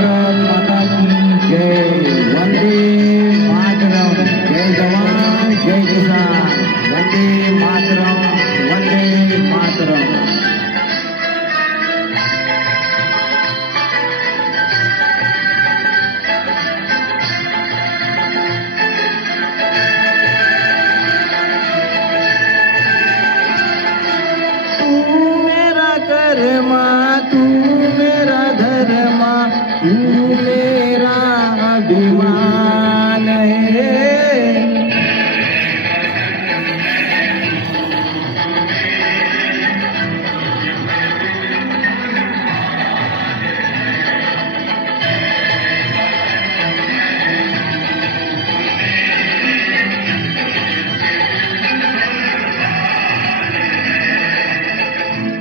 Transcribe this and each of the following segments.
भारत माता की जय। वंदे मातरम। जय जवान जय किसान। वंदे मातरम। वंदे मातरम। तू मेरा धर्मा, तू मेरा अभिमान है।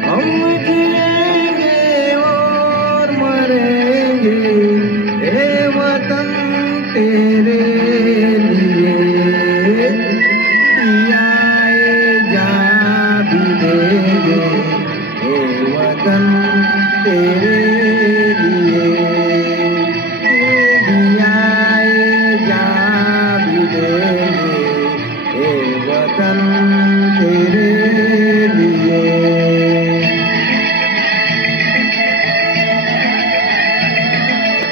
हम जिएंगे और मरेंगे, ए वतन तेरे